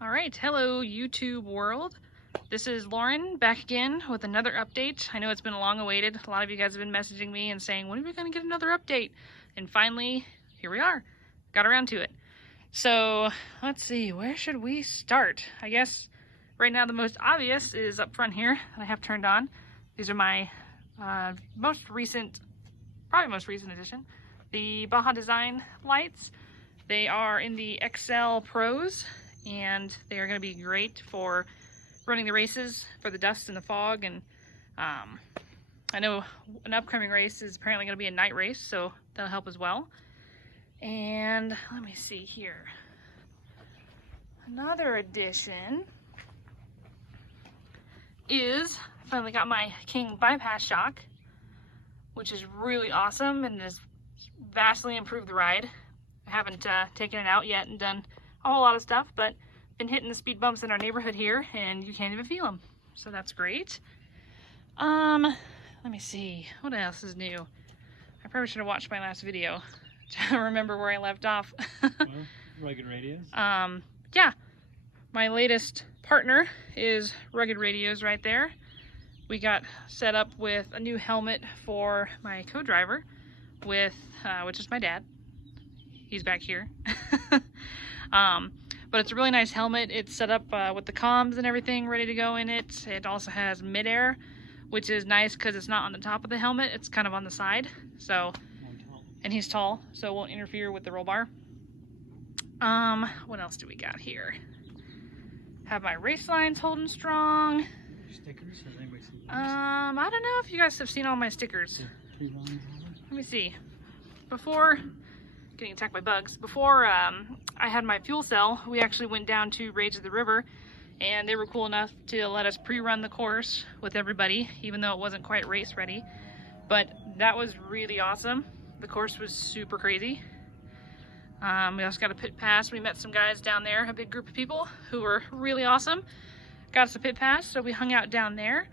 All right, hello YouTube world. This is Lauren back again with another update. I know it's been long awaited. A lot of you guys have been messaging me and saying, when are we going to get another update? And finally, here we are. Got around to it. So let's see, where should we start? I guess right now the most obvious is up front here that I have turned on. These are my most recent addition, the Baja Design lights. They are in the XL Pros, and they are going to be great for running the races for the dust and the fog. And I know an upcoming race is apparently going to be a night race, so that'll help as well. And let me see here. Another addition is I finally got my King bypass shock, which is really awesome and has vastly improved the ride. I haven't taken it out yet and done a whole lot of stuff, but been hitting the speed bumps in our neighborhood here and you can't even feel them, so that's great. Let me see, what else is new? I probably should have watched my last video to remember where I left off. Well, Rugged Radios. Yeah, my latest partner is Rugged Radios right there. We got set up with a new helmet for my co-driver with which is my dad. He's back here. But it's a really nice helmet. It's set up with the comms and everything ready to go in it. It also has mid-air, which is nice because it's not on the top of the helmet. It's kind of on the side. So, and he's tall, so it won't interfere with the roll bar. What else do we got here? Have my race lines holding strong. Stickers? Has anybody seen those? I don't know if you guys have seen all my stickers. Yeah, 3 lines on them. Let me see. Before getting attacked by bugs, before I had my fuel cell, we actually went down to Rage of the River, and they were cool enough to let us pre-run the course with everybody, even though it wasn't quite race ready. But that was really awesome. The course was super crazy. We also got a pit pass. We met some guys down there, a big group of people who were really awesome. Got us a pit pass, so we hung out down there.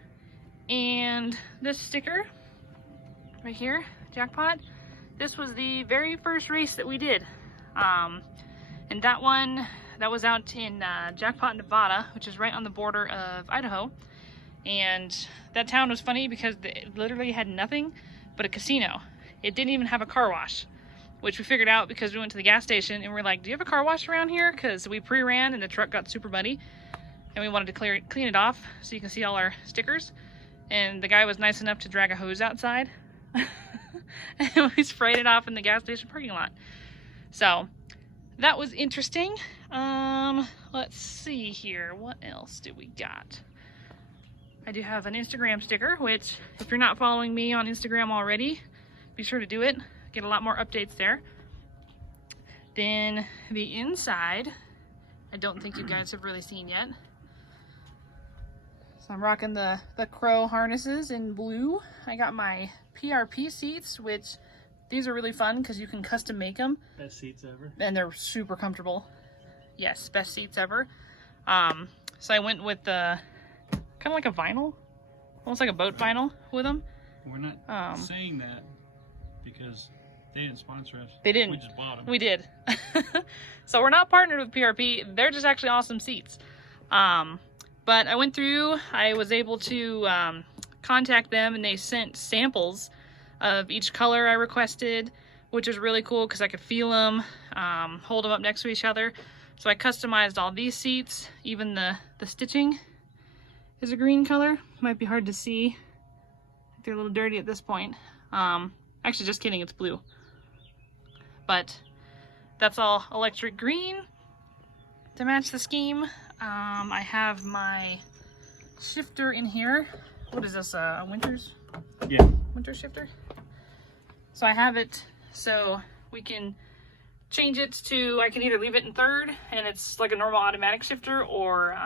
And this sticker right here, Jackpot, this was the very first race that we did. And that one, that was out in Jackpot, Nevada, which is right on the border of Idaho. And that town was funny because it literally had nothing but a casino. It didn't even have a car wash, which we figured out because we went to the gas station and we're like, do you have a car wash around here? Because we pre-ran and the truck got super muddy and we wanted to clean it off so you can see all our stickers. And the guy was nice enough to drag a hose outside and we sprayed it off in the gas station parking lot. So that was interesting. Let's see here. What else do we got? I do have an Instagram sticker, which if you're not following me on Instagram already, be sure to do it. Get a lot more updates there. Then the inside, I don't think you guys have really seen yet. So I'm rocking the Crow harnesses in blue. I got my PRP seats, which these are really fun because you can custom make them. Best seats ever. And they're super comfortable. Yes, best seats ever. So I went with the kind of like a vinyl, almost like a boat vinyl with them. We're not saying that because they didn't sponsor us. They didn't. We just bought them. We did. So we're not partnered with PRP. They're just actually awesome seats. But I went through, I was able to contact them and they sent samples of each color I requested, which is really cool because I could feel them, hold them up next to each other. So I customized all these seats. Even the stitching is a green color. Might be hard to see. They're a little dirty at this point. Actually, just kidding, it's blue. But that's all electric green to match the scheme. I have my shifter in here. What is this, Winters? Yeah. Winter shifter. So I have it so we can change it to, I can either leave it in third and it's like a normal automatic shifter, or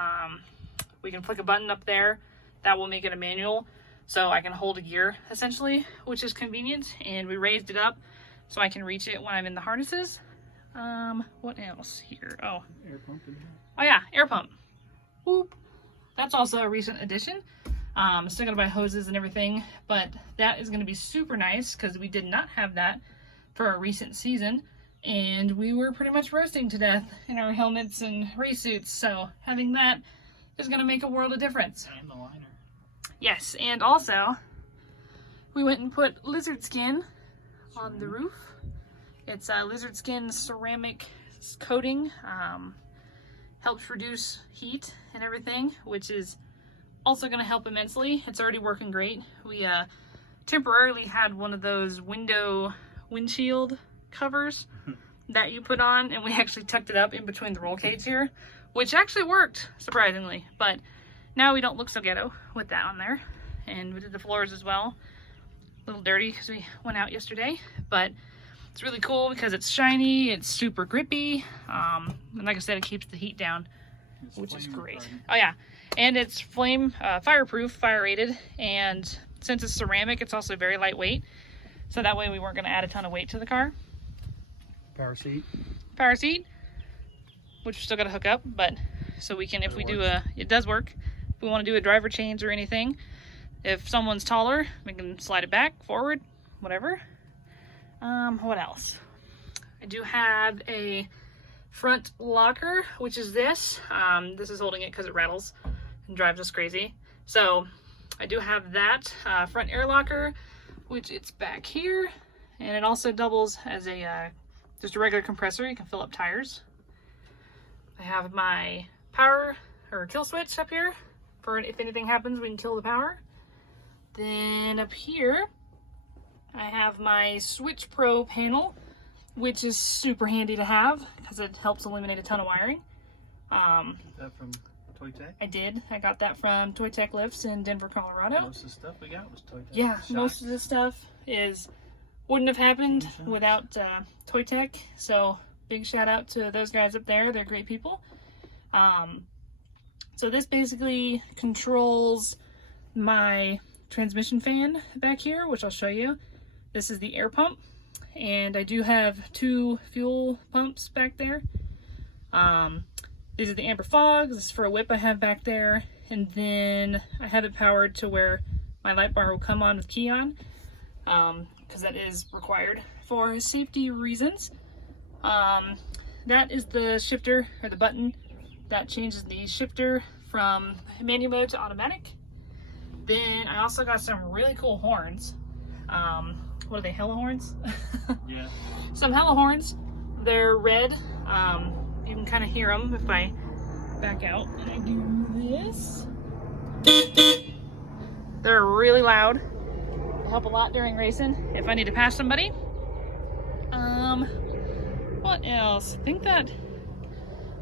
we can flick a button up there that will make it a manual, so I can hold a gear essentially, which is convenient. And we raised it up so I can reach it when I'm in the harnesses. What else here? Oh, Air pump in here. Oh yeah, air pump. Whoop. That's also a recent addition. Still gonna buy hoses and everything, but that is gonna be super nice because we did not have that for a recent season. and we were pretty much roasting to death in our helmets and race suits. So having that is going to make a world of difference. And the liner. Yes, and also we went and put lizard skin on the roof. It's a lizard skin ceramic coating. Helps reduce heat and everything, which is also going to help immensely. It's already working great. We temporarily had one of those windshield covers that you put on, and we actually tucked it up in between the roll cage here, which actually worked, surprisingly. But now we don't look so ghetto with that on there. And we did the floors as well. A little dirty because we went out yesterday, but it's really cool because it's shiny, it's super grippy, and like I said, it keeps the heat down, which is great. Oh yeah, and it's fireproof, fire rated, and since it's ceramic, it's also very lightweight, so that way we weren't going to add a ton of weight to the car. Power seat, which we still got to hook up, but so we can, if we do it does work. If we want to do a driver change or anything, if someone's taller, we can slide it back, forward, whatever. What else? I do have a front locker, which is this. This is holding it because it rattles and drives us crazy. So I do have that front air locker, which it's back here, and it also doubles as a just a regular compressor. You can fill up tires. I have my power or kill switch up here for if anything happens, we can kill the power. Then up here, I have my Switch Pro panel, which is super handy to have because it helps eliminate a ton of wiring. Is that from Toy Tech? I did. I got that from Toy Tech Lifts in Denver, Colorado. Most of the stuff we got was Toy Tech. Yeah, Shocks. most of the stuff wouldn't have happened without Toy Tech. So big shout out to those guys up there. They're great people. So this basically controls my transmission fan back here, which I'll show you. This is the air pump, and I do have 2 fuel pumps back there. These are the amber fogs. This is for a whip I have back there, and then I have it powered to where my light bar will come on with key on, because that is required for safety reasons. That is the shifter, or the button that changes the shifter from manual mode to automatic. Then I also got some really cool horns. What are they, hella horns? Yeah. Some hella horns. They're red. You can kind of hear them if I back out and I do this. They're really loud. They help a lot during racing if I need to pass somebody. What else? I think that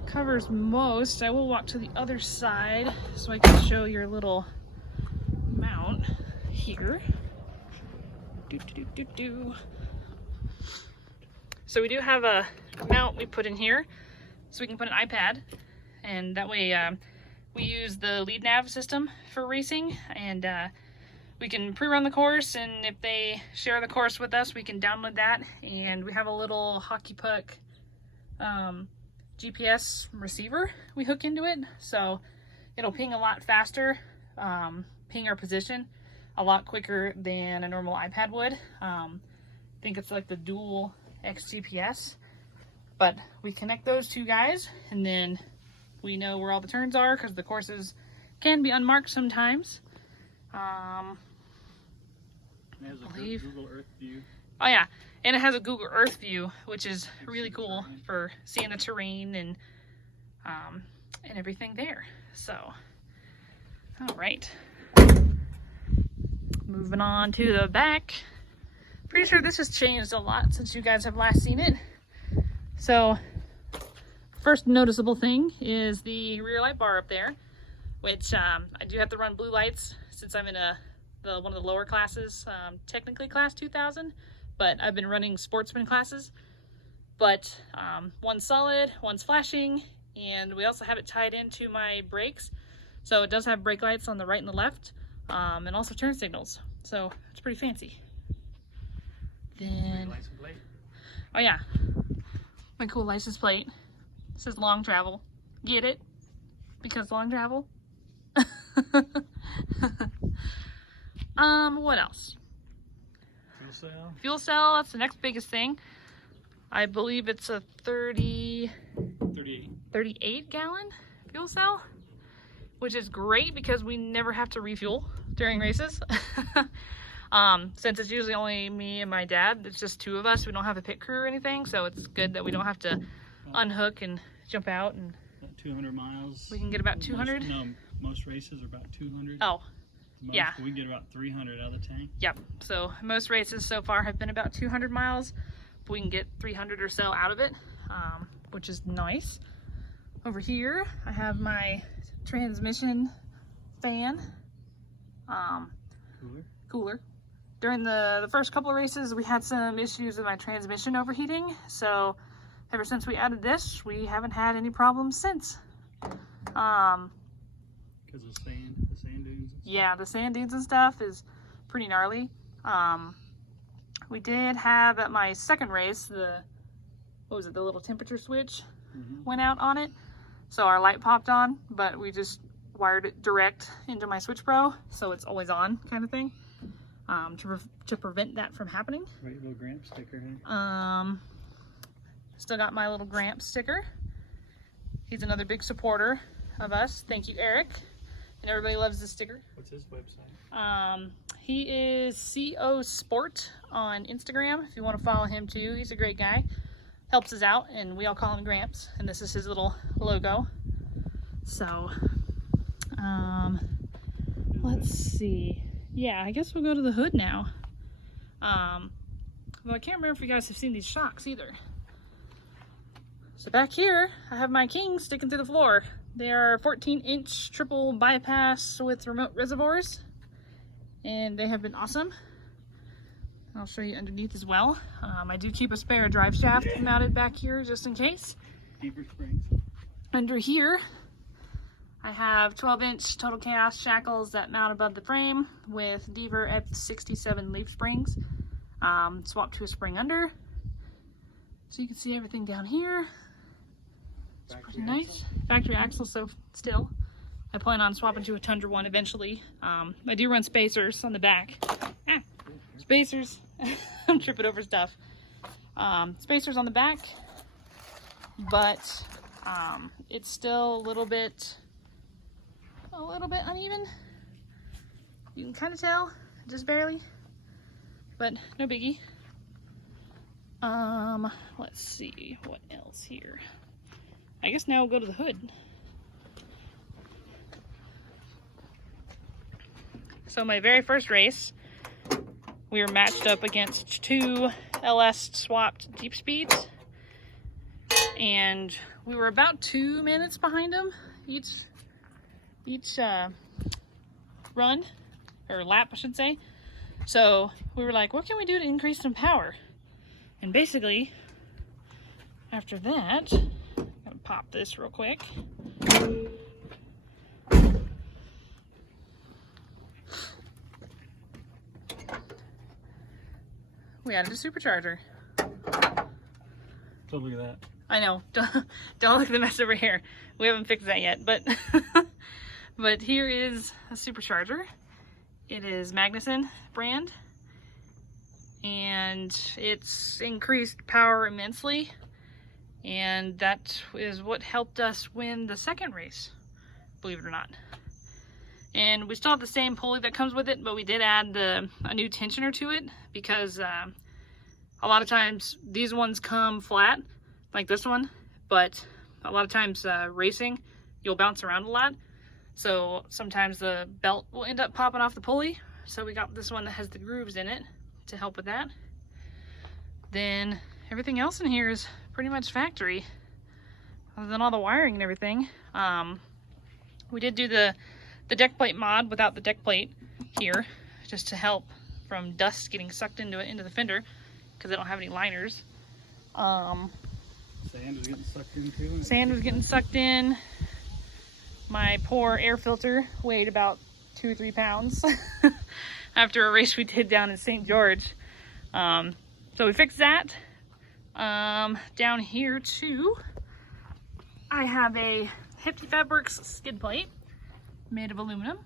covers most. I will walk to the other side so I can show your little mount here. So we do have a mount we put in here so we can put an iPad, and that way we use the lead nav system for racing, and we can pre-run the course, and if they share the course with us, we can download that, and we have a little hockey puck GPS receiver we hook into it, so it'll ping a lot faster, ping our position a lot quicker than a normal iPad would. I think it's like the dual X GPS, but we connect those 2 guys, and then we know where all the turns are because the courses can be unmarked sometimes. It has a Google Earth view. Oh yeah, and it has a Google Earth view, which is really cool for seeing the terrain and everything there. So, all right. Moving on to the back. Pretty sure this has changed a lot since you guys have last seen it. So, first noticeable thing is the rear light bar up there, which I do have to run blue lights since I'm in one of the lower classes, technically class 2000, but I've been running sportsman classes. But one's solid, one's flashing, and we also have it tied into my brakes. So it does have brake lights on the right and the left, and also turn signals. So it's pretty fancy. Then, oh yeah, my cool license plate. It says long travel. Get it? Because long travel. What else? Fuel cell. Fuel cell, that's the next biggest thing. I believe it's a 38. 38 gallon fuel cell, which is great because we never have to refuel during races. Since it's usually only me and my dad, it's just two of us. We don't have a pit crew or anything, so it's good that we don't have to unhook and jump out. And about 200 miles. We can get about 200? Most races are about 200. Oh, yeah. We get about 300 out of the tank. Yep. So most races so far have been about 200 miles. But we can get 300 or so out of it, which is nice. Over here, I have my transmission fan. Cooler. During the first couple of races, we had some issues with my transmission overheating. So ever since we added this, we haven't had any problems since. Because of the sand dunes. Yeah, the sand dunes and stuff is pretty gnarly. We did have at my second race, the little temperature switch went out on it. So our light popped on, but we just wired it direct into my Switch Pro, so it's always on kind of thing, to prevent that from happening. Right, little Gramp sticker here. Still got my little Gramp sticker. He's another big supporter of us. Thank you, Eric. And everybody loves this sticker. What's his website? He is CO Sport on Instagram. If you want to follow him too, he's a great guy. Helps us out, and we all call him Gramps. And this is his little logo. So, let's see. Yeah, I guess we'll go to the hood now. Well, I can't remember if you guys have seen these shocks either. So back here, I have my Kings sticking through the floor. They are 14-inch triple bypass with remote reservoirs, and they have been awesome. I'll show you underneath as well. I do keep a spare drive shaft mounted back here just in case. Deeper springs. Under here, I have 12-inch Total Chaos shackles that mount above the frame with Deaver F67 leaf springs. Swap to a spring under, so you can see everything down here. It's pretty nice. Factory axle, so still. I plan on swapping to a Tundra one eventually. I do run spacers on the back. Spacers. I'm tripping over stuff. Spacers on the back, but it's still a little bit uneven. You can kind of tell, just barely, but no biggie. Let's see what else here. I guess now we'll go to the hood. So my very first race, we were matched up against two LS swapped deep speeds, and we were about 2 minutes behind them each run, or lap I should say. So we were like, what can we do to increase some power? And basically, after that, I'm gonna pop this real quick. We added a supercharger. So look at that. I know. Don't look at the mess over here. We haven't fixed that yet, but but here is a supercharger. It is Magnuson brand, and it's increased power immensely, and that is what helped us win the second race, believe it or not. And we still have the same pulley that comes with it, but we did add a new tensioner to it, because a lot of times these ones come flat, like this one, but a lot of times racing, you'll bounce around a lot. So sometimes the belt will end up popping off the pulley. So we got this one that has the grooves in it to help with that. Then everything else in here is pretty much factory, other than all the wiring and everything. We did do the deck plate mod without the deck plate here, just to help from dust getting sucked into the fender, because they don't have any liners. Sand was getting sucked in too. Sand was getting sucked in. My poor air filter weighed about 2 or 3 pounds after a race we did down in St. George. So we fixed that. Down here too, I have a Hefty Fabrics skid plate made of aluminum.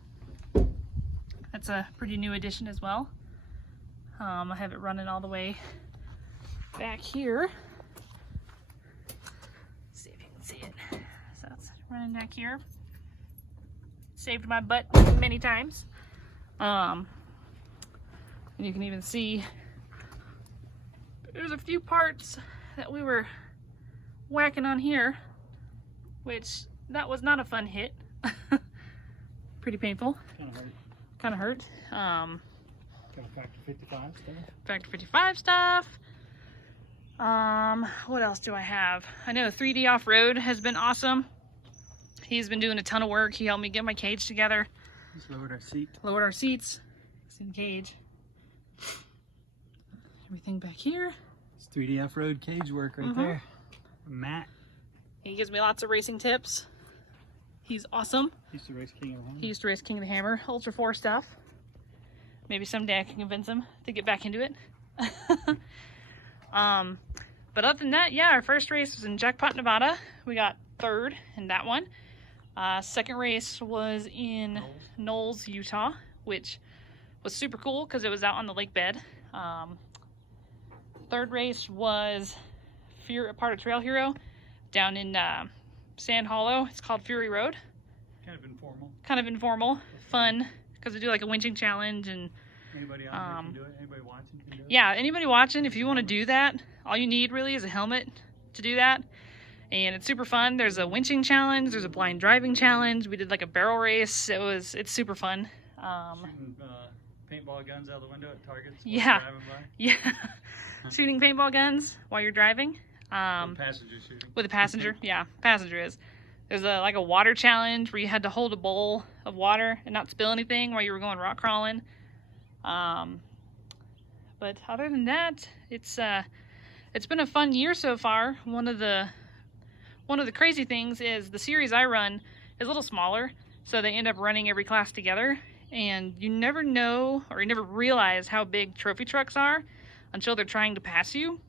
That's a pretty new addition as well. I have it running all the way back here. running back here. Saved my butt many times. And you can even see there's a few parts that we were whacking on here, which that was not a fun hit. Pretty painful. Kind of hurt. Kind of Factor 55 stuff. Factor 55 stuff. What else do I have? I know 3D Off-Road has been awesome. He's been doing a ton of work. He helped me get my cage together. Just lowered our seat. Lowered our seats. It's in the cage. Everything back here. It's 3D Off-Road cage work right there. Matt. He gives me lots of racing tips. He's awesome. He used to race King of the Hammer. He used to race King of the Hammer, Ultra 4 stuff. Maybe someday I can convince him to get back into it. But other than that, yeah, our first race was in Jackpot, Nevada. We got third in that one. Second race was in Knowles, Utah, which was super cool because it was out on the lake bed. Third race was part of Trail Hero down in Sand Hollow. It's called Fury Road. Kind of informal. Kind of informal, fun, because we do like a winching challenge and anybody on can do it. Anybody watching can do it. Yeah, anybody watching, if you want to do that, all you need really is a helmet to do that. And it's super fun. There's a winching challenge, there's a blind driving challenge. We did like a barrel race. It's super fun. Shooting paintball guns out the window at targets. Yeah. Yeah. Shooting paintball guns while you're driving. Passenger shooting. With a passenger, yeah, passenger is. There's like a water challenge where you had to hold a bowl of water and not spill anything while you were going rock crawling. But other than that, it's been a fun year so far. One of the crazy things is the series I run is a little smaller, so they end up running every class together, and you never know or you never realize how big trophy trucks are until they're trying to pass you.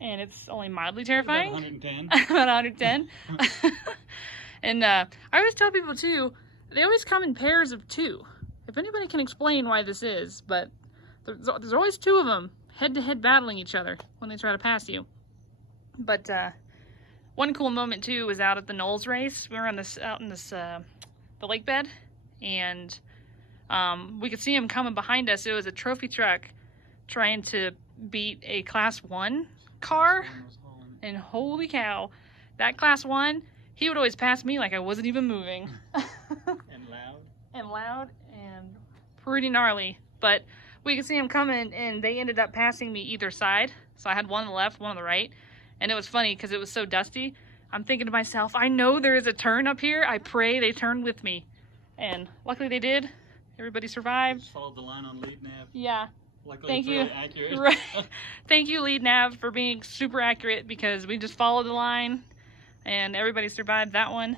And it's only mildly terrifying. About 110. About 110. And I always tell people too, they always come in pairs of 2. If anybody can explain why this is, but there's always 2 of them head-to-head battling each other when they try to pass you. But one cool moment too was out at the Knowles race. We were out in the lake bed, and we could see him coming behind us. It was a trophy truck trying to beat a Class 1 car, and holy cow, that Class 1, he would always pass me like I wasn't even moving. And loud and pretty gnarly. But we could see him coming, and they ended up passing me either side. So I had one on the left, one on the right, and it was funny because it was so dusty. I'm thinking to myself, I know there is a turn up here. I pray they turn with me. And luckily they did. Everybody survived. Just followed the line on lead nav. Yeah. Luckily, thank you. really accurate. Right. Thank you, lead nav, for being super accurate, because we just followed the line and everybody survived that one.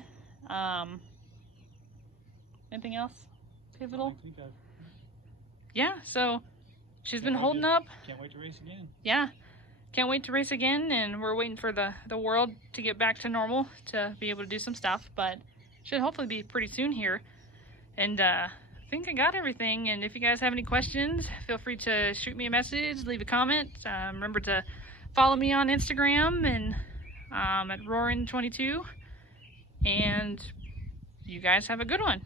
Anything else pivotal? Yeah, so she's been holding up. Can't wait to race again. Yeah, can't wait to race again, and we're waiting for the world to get back to normal to be able to do some stuff, but should hopefully be pretty soon here. And I think I got everything, and if you guys have any questions, feel free to shoot me a message, leave a comment. Remember to follow me on Instagram and at Roarin22, and you guys have a good one.